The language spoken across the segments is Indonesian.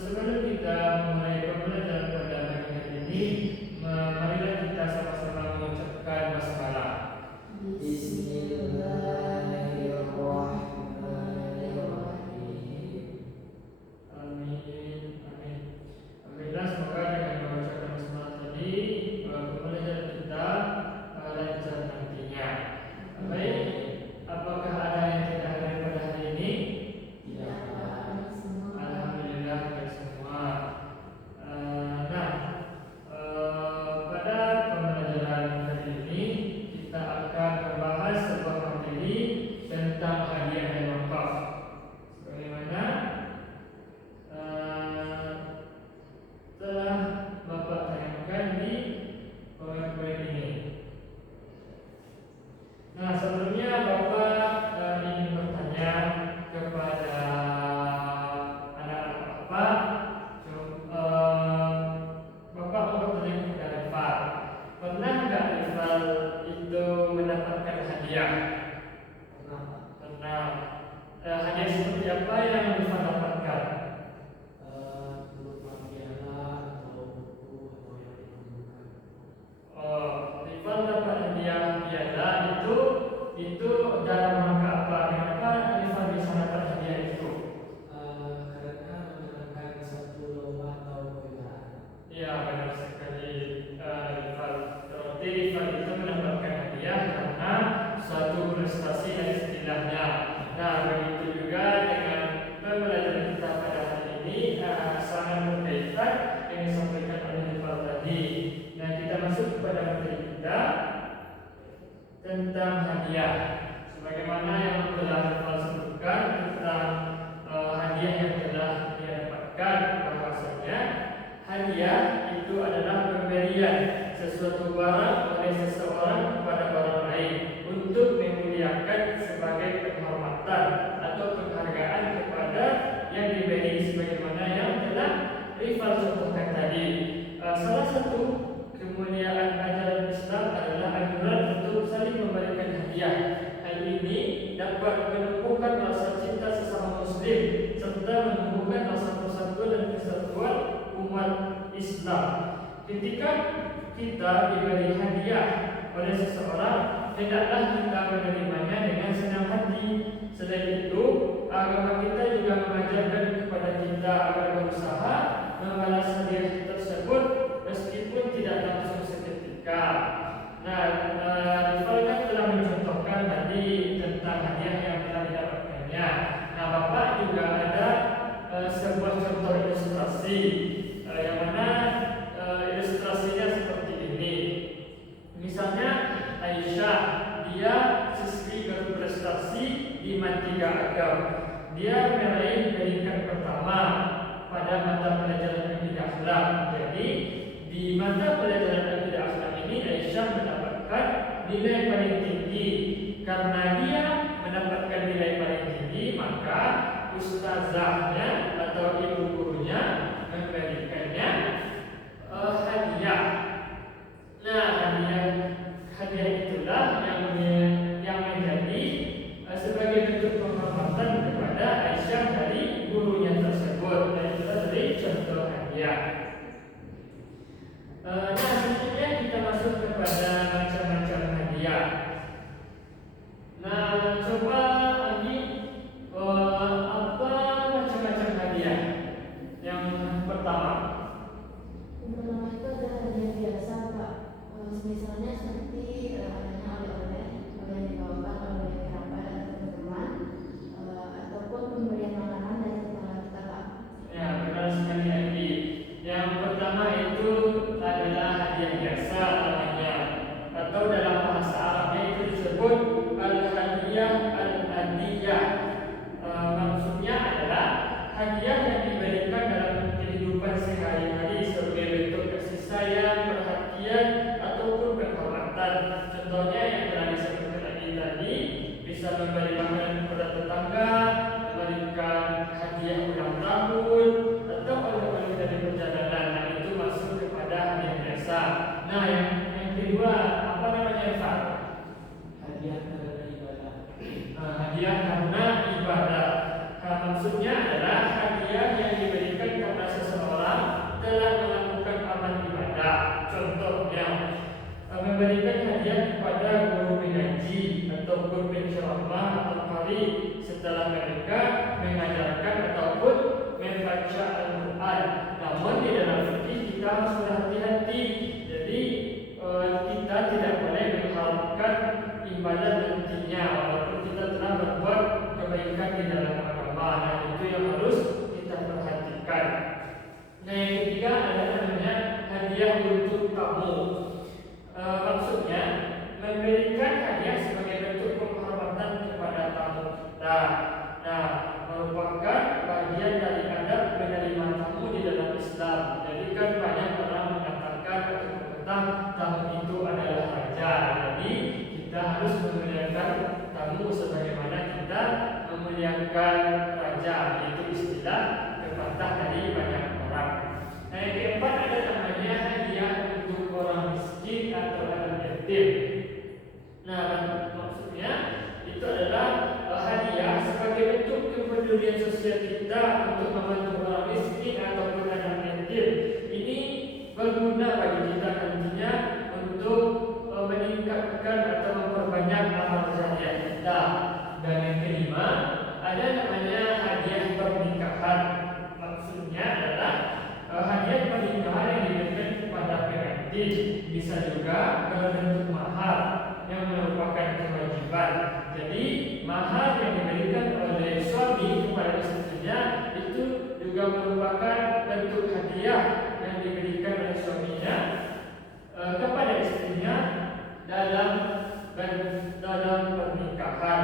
sebelum kita memulai pembelajaran pada pagi hari ini, marilah kita sama-sama mengucapkan basmalah. Bismillahirrahmanirrahim. Amin, amin. Alhamdulillah, semoga dengan mengucapkan basmalah tadi pembelajaran kita lancar nantinya. Baik, apakah ada yang tidak hadir pada hari ini? Tidak. Alhamdulillah hadir semua. Pada pembelajaran hari ini kita akan membahas sebuah materi tentang hadiah dan wakaf. Sebagaimana telah Bapak tayangkan di PowerPoint ini. Nah, sebelumnya Bapak ingin bertanya kepada anak-anak Bapak. Bapak mau bertanya kepada Rifal, pernah nggak Rifal itu mendapatkan hadiah? Pernah. Hadiah seperti apa yang Rifal dapatkan? Berupa piala atau buku atau yang dibutuhkan. Rifal dapat hadiah piala itu dalam rangka apa? Kenapa Rifal bisa dapat hadiah itu? Karena memenangkan satu lomba atau kejuaraan. Ya, benar sekali, Rifal. Berarti Rifal itu mendapatkan hadiah karena suatu prestasi yang istilahnya. Nah, begitu juga dengan pembelajaran kita pada hari ini sangat berkaitan yang disampaikan oleh Rifal tadi. Nah, kita masuk kepada materi kita tentang hadiah. Sebagaimana yang telah Rifal sebutkan tentang hadiah yang telah dia dapatkan, bahwasanya hadiah itu adalah pemberian sesuatu barang oleh seseorang kepada orang lain untuk memuliakan sebagai penghormatan atau penghargaan kepada yang diberi, sebagaimana yang telah Rifal contohkan tadi. Salah satu kemuliaan ajaran Islam adalah anjuran untuk saling memberikan hadiah. Hal ini dapat menumbuhkan rasa cinta sesama Muslim serta menumbuhkan rasa persatuan dan kesatuan umat Islam. Ketika kita diberi hadiah oleh seseorang, hendaklah kita menerimanya dengan senang hati. Selain itu, agama kita juga mengajarkan kepada kita agar berusaha membalas hadiah tersebut meskipun tidak langsung seketika. Nah, Rifal kan telah mencontohkan tadi tentang hadiah yang telah didapatkannya. Nah, Bapak juga ada sebuah contoh ilustrasi yang mana ilustrasinya seperti ini. Misalnya Aisyah, dia siswi berprestasi di Matiga Agam. Dia meraih peringkat pertama pada mata pelajaran akidah akhlak. Jadi di mata pelajaran akidah akhlak ini Aisyah mendapatkan nilai paling tinggi. Karena dia mendapatkan nilai paling tinggi, maka ustazahnya atau ibu gurunya memberikannya hadiah. Nah, hadiah itulah yang menjadi sebagai bentuk penghormatan kepada Aisyah dari gurunya tersebut. Dan itu dari contoh hadiah. Nah, selanjutnya kita masuk kepada macam-macam hadiah. Nah, coba lagi apa macam-macam hadiah? Yang pertama. Yang pertama itu ada hadiah biasa, Pak. Misalnya seperti adanya oleh-oleh yang dibawakan oleh kerabat atau teman, ataupun pemberian makanan dari tetangga kita, Pak. Ya, benar sekali Andi. Yang pertama itu adalah hadiah biasa namanya, atau dalam bahasa Arabnya itu disebut al-hadiyah al-hadiyah. Maksudnya adalah hadiah yang diberikan dalam kehidupan sehari-hari sebagai bentuk kasih sayang, perhatian, ataupun penghormatan. Contohnya yang telah disebutkan tadi, bisa memberi makanan kepada tetangga, memberikan hadiah ulang tahun, atau oleh-oleh dari perjalanan. Nah, itu masuk kepada hadiah biasa. Nah, yang kedua, apa namanya, Pak? Hadiah karena ibadah. Hadiah karena ibadah. Maksudnya adalah hadiah yang diberikan karena memberikan hadiah kepada guru mengaji atau guru penceramah atau kali setelah mereka mengajarkan ataupun membaca Al-Quran. Namun di dalam fikih kita harus berhati-hati. Jadi kita tidak boleh mengharapkan ibadah nantinya walaupun kita telah berbuat kebaikan di dalam agama. Nah, itu yang harus kita perhatikan. Nah, yang ketiga adalah namanya hadiah untuk tamu. Maksudnya memberikan hadiah sebagai bentuk penghormatan kepada tamu kita. Nah, merupakan bagian dari adab menerima tamu di dalam Islam. Jadi kan banyak orang mengatakan atau berkata tamu itu adalah raja. Jadi kita harus memuliakan tamu sebagaimana kita memuliakan raja. Itu istilah pepatah dari banyak orang. Nah, yang keempat ada namanya hadiah untuk orang miskin atau anak yatim. Nah, maksudnya itu adalah hadiah sebagai bentuk kepedulian sosial kita untuk membantu orang miskin ataupun anak yatim. Ini berguna bagi kita nantinya untuk meningkatkan atau memperbanyak amal jariah kita. Dan yang kelima ada namanya hadiah pernikahan. Maksudnya adalah hadiah pernikahan yang diberikan kepada pengantin, bisa juga berbentuk mahar yang merupakan kewajiban. Jadi mahar yang diberikan oleh suami kepada istrinya itu juga merupakan bentuk hadiah yang diberikan oleh suaminya kepada istrinya dalam pernikahan.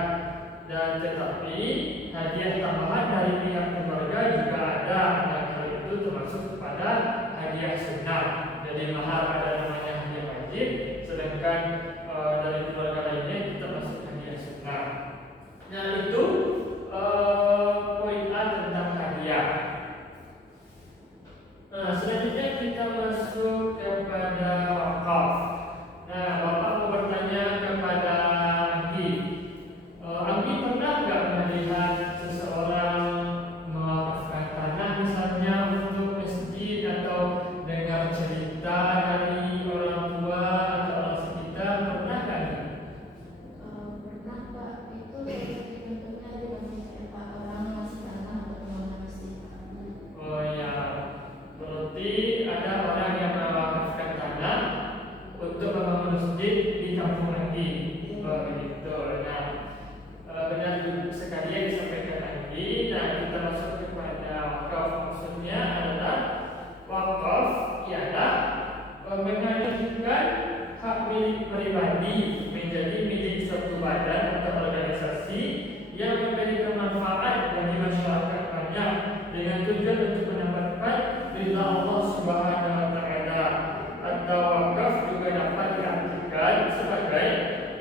Dan tetapi hadiah tambahan dari pihak keluarga juga ada, dan hal itu termasuk kepada hadiah sunnah. Jadi mahar ada namanya hadiah wajib, sedangkan dari keluarga lainnya kita masuk hadiah sunnah. Nah, itu poin A tentang hadiah. Nah, selanjutnya kita masuk kepada wakaf. Nah, Bapak mau bertanya kepada Anggi. Anggi pernah nggak melihat seseorang mewakafkan tanah misalnya untuk masjid, atau dengar cerita dari orang tua atau orang sekitar? Pernah kan? Pernah Pak, itu bentuknya dibanding kayak orang ngasih tanah atau bangunan masjid. Oh ya, berarti ada orang yang mewakafkan tanah untuk membangun masjid di kampung Anggi. Oh begitu. Nah, benar sekali yang disampaikan Anggi. Nah, kita masuk kepada wakaf. Maksudnya adalah wakaf ialah mengalihkan hak milik pribadi menjadi milik suatu badan atau organisasi yang memberikan manfaat bagi masyarakat banyak dengan tujuan untuk mendapatkan ridha Allah Subhanahu wa taala. Atau wakaf juga dapat diartikan sebagai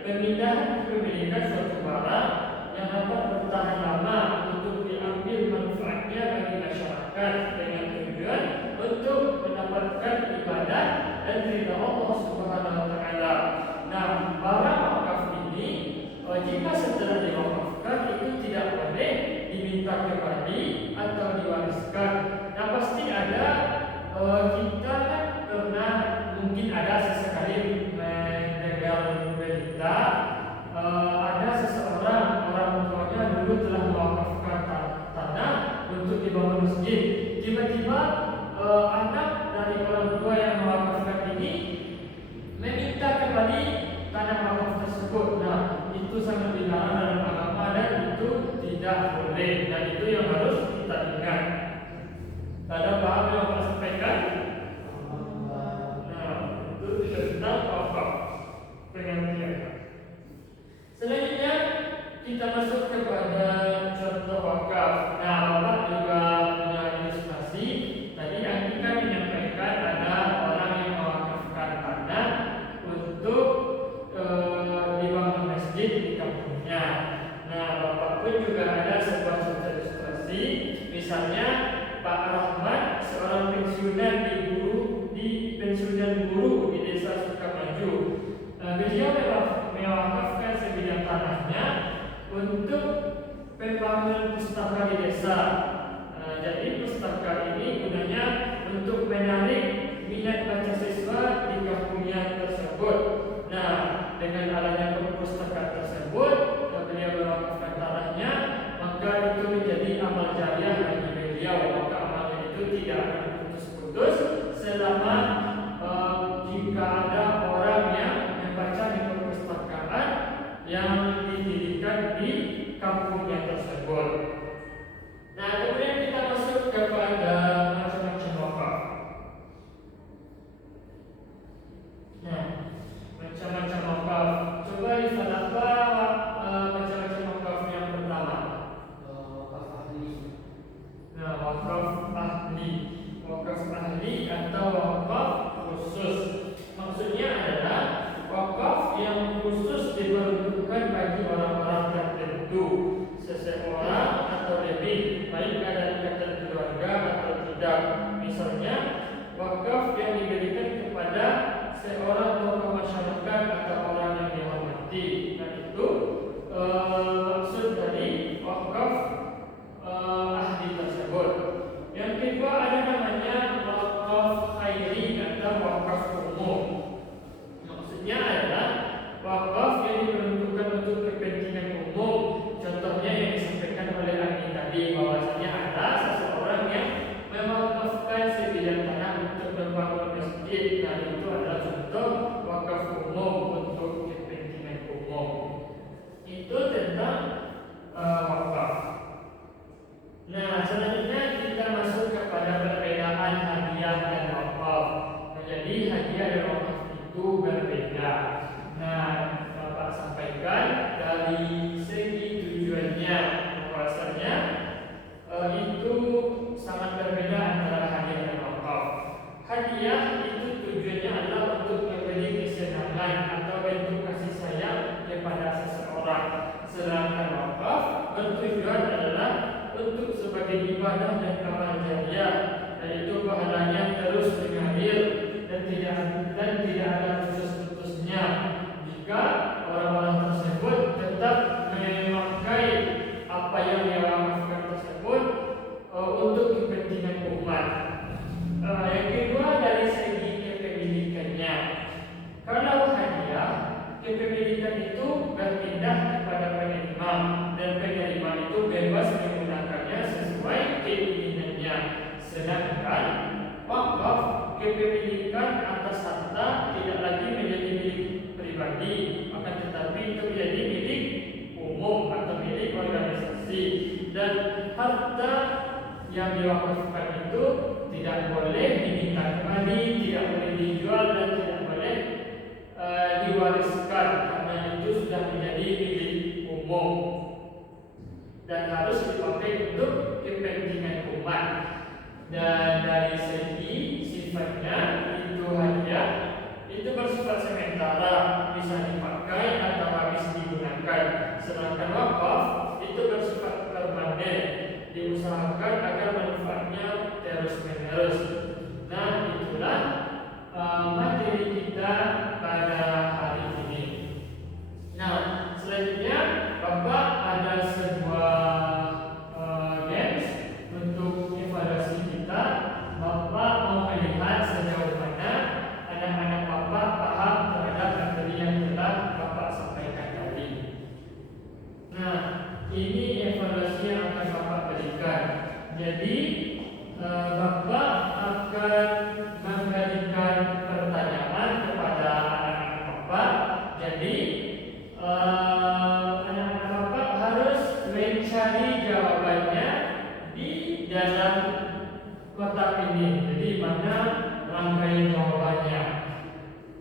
pemindahan kepemilikan suatu barang yang dapat bertahan lama untuk diambil manfaatnya bagi masyarakat dengan tujuan untuk mendapatkan ibadah dan ridha Allah Subhanahu wa taala. Nah, barang wakaf ini jika setelah diwakafkan itu tidak boleh diminta kembali atau diwariskan. Nah, pasti ada kita kan pernah mungkin ada sesekali mendengar berita ada seseorang orang tuanya dulu telah mewakafkan tanah untuk dibangun masjid. Tiba-tiba anak dari orang tua yang mewakafkan ini meminta kembali tanah wakaf tersebut. Nah, itu sangat dilarang dalam agama dan itu tidak boleh. Dan itu yang harus kita ingat. Ada paham yang Pak sampaikan? Nah, itu tentang wakaf pengertian. Selanjutnya kita masuk kepada contoh wakaf. Nah, Bapak juga punya ilustrasi. Tadi Anggi kan menyampaikan ada orang yang mewakafkan tanah untuk dibangun masjid di kampungnya. Nah, Bapak pun juga ada sebuah contoh ilustrasi. Misalnya Pak Rahmat, seorang pensiunan guru di desa Sukamaju. Beliau mewakafkan sebidang tanahnya untuk pembangunan pustaka di desa. Jadi pustaka ini gunanya untuk menarik minat baca siswa di kampungnya tersebut. tidak akan putus-putus selama jika ada orang yang membaca di perpustakaan yang didirikan di kampungnya tersebut. Nah, kemudian kita masuk kepada macam-macam wakaf. Nah, macam-macam wakaf. Coba lihat apa macam-macam wakaf yang pertama. wakaf ahli. Nah, wakaf ahli. Wakaf ahli atau wakaf khusus. Maksudnya adalah wakaf yang khusus diperuntukkan bagi orang-orang tertentu, seseorang atau lebih, baik ada ikatan keluarga atau tidak. Misalnya, wakaf yang diberikan kepada seorang tokoh masyarakat atau orang yang dihormati. Nah, itu maksud dari wakaf ahli tersebut. Yang kedua ada namanya wakaf khairi atau wakaf umum. Maksudnya adalah wakaf yang diperuntukkan untuk kepentingan umum. Contohnya yang disampaikan oleh Ani tadi, bahwasanya ada seseorang yang mewakafkan sebidang tanah untuk membangun masjid. Nah, itu adalah contoh wakaf umum untuk kepentingan umum. Itu tentang wakaf. Nah, selanjutnya kita masuk kepada perbedaan hadiah dan wakaf. Nah, jadi hadiah dan wakaf itu berbeda. Nah, Bapak sampaikan dari segi tujuannya, bahwasanya itu sangat berbeda antara hadiah dan wakaf. Hadiah itu tujuannya adalah untuk memberi kesenangan atau bentuk kasih sayang kepada seseorang. Sedangkan wakaf bertujuan adalah untuk sebagai ibadah dan amal jariah, yaitu pahalanya terus mengalir dan tidak ada putus-putusnya jika orang-orang tersebut tetap memakai apa yang dia wakafkan tersebut untuk kepentingan umat. Yang kedua dari segi kepemilikannya. Kalau hadiah, kepemilikan itu berpindah kepada penerima dan penerima itu bebas menggunakannya sesuai keinginannya. Sedangkan wakaf, kepemilikan atas harta tidak lagi menjadi milik pribadi, akan tetapi itu menjadi milik umum atau milik organisasi. Dan harta yang diwakafkan itu tidak boleh diminta kembali, tidak boleh dijual dan tidak boleh diwariskan, karena itu sudah menjadi milik umum dan harus dipakai untuk kepentingan umat. Dan dari segi sifatnya, itu hadiah itu bersifat sementara, bisa dipakai atau habis digunakan. Sedangkan wakaf itu bersifat permanen, diusahakan agar manfaatnya terus menerus. Nah, itulah materi kita pada hari ini. Nah, selanjutnya Bapak ada sebuah games untuk evaluasi kita. Bapak mau melihat sejauh mana anak-anak Bapak paham terhadap materi yang telah Bapak sampaikan tadi. Nah, ini evaluasi yang akan Bapak berikan. Jadi Bapak akan memberikan pertanyaan kepada anak-anak Bapak. Jadi anak-anak Bapak harus mencari jawabannya di dalam kotak ini. Jadi mana rangkaian jawabannya.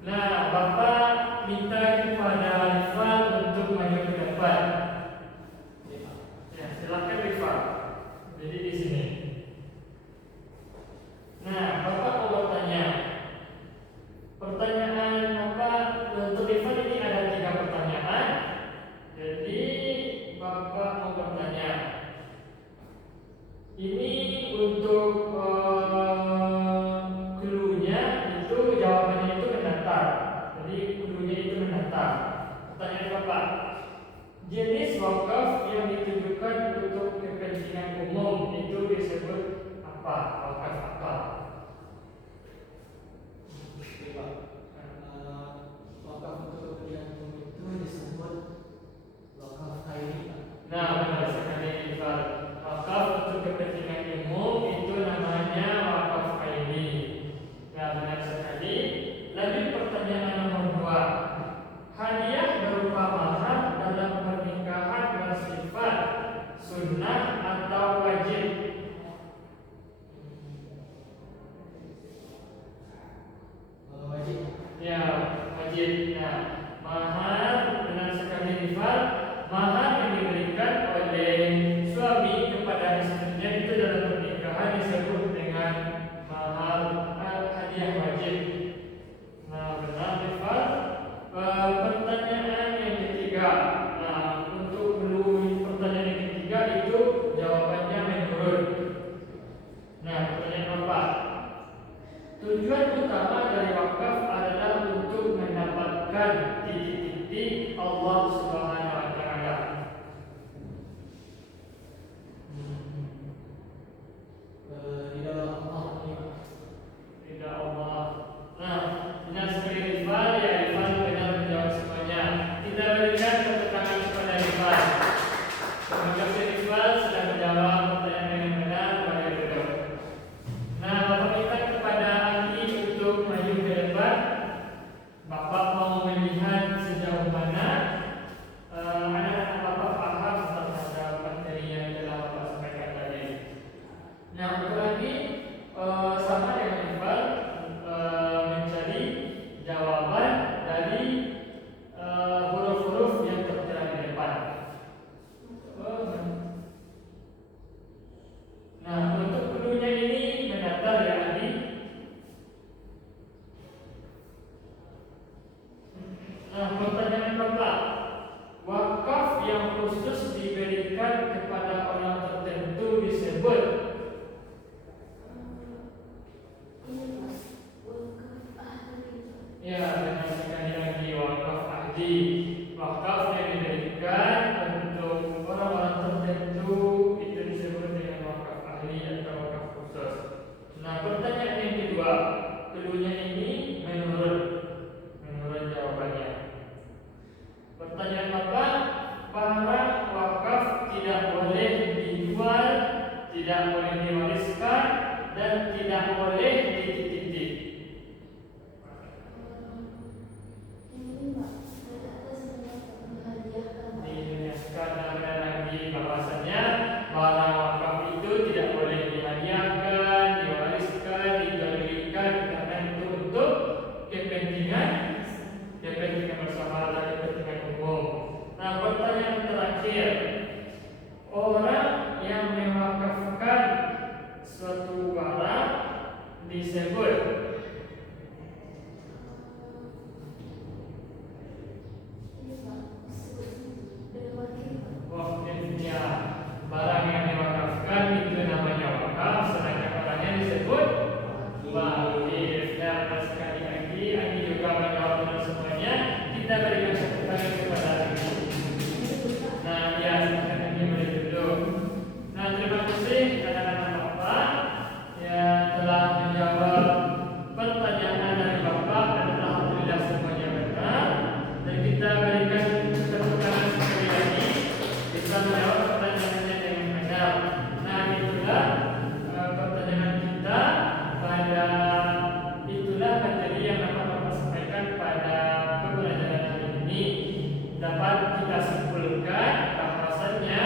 Nah, Bapak minta kepada Rifal untuk maju ke depan. Ya, silakan Rifal. Jadi di sini. Nah, Bapak mau bertanya. Pertanyaan apa untuk Rifal ini ada 3 pertanyaan. Jadi Bapak mau bertanya. Ini untuk clue-nya itu jawabannya itu mendatar. Jadi clue-nya itu mendatar. Pertanyaan Bapak, jenis wakaf yang ditujukan untuk kepentingan umum itu disebut apa? Wakaf apa? Wakaf untuk kepentingan umum itu disebut wakaf khairi. Nah, benar sekali Rifal. Wakaf untuk kepentingan umum itu namanya wakaf khusus. Nah, pertanyaan yang kedua, keduanya ini menurut jawabannya. Pertanyaan apa? Barang wakaf tidak boleh dijual, tidak boleh diwariskan, dan tidak boleh dititip. Ini Pak, ada sebenarnya menghadiahkan Pak. Dijelaskan lagi bahwasanya barang wakaf itu tidak boleh dihadiahkan, diwariskan, diberikan karena itu untuk kepentingan bersama atau kepentingan umum. Nah, pertanyaan terakhir, orang yang mewakafkan suatu barang disebut Ini Pak, benar-benar Pak. wakifnya. Barang yang diwakafkan itu namanya wakaf, sedangkan orangnya disebut wakif. Dan sekali lagi, Andi juga menjawab dengan semuanya. Kita berikan satu kali kepada Andi. Nah, ya, silakan Andi boleh duduk. Nah, terima kasih anak-anak Bapak yang telah menjawab pertanyaan dari Bapak dan alhamdulillah semuanya benar. Dan kita berikan tepuk tangan sekali lagi bisa menjawab pertanyaannya dengan benar. Nah, itulah pertanyaan kita pada itulah materi yang dapat Bapak sampaikan pada pembelajaran hari ini. Dapat kita simpulkan bahwasannya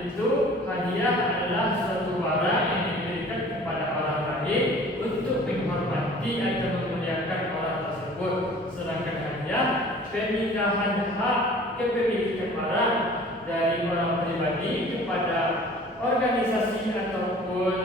itu hadiah adalah suatu barang yang diberikan kepada orang lain untuk menghormati atau memuliakan orang tersebut. Sedangkan hadiah pemindahan hak kepemilikan barang dari orang pribadi kepada organisasi ataupun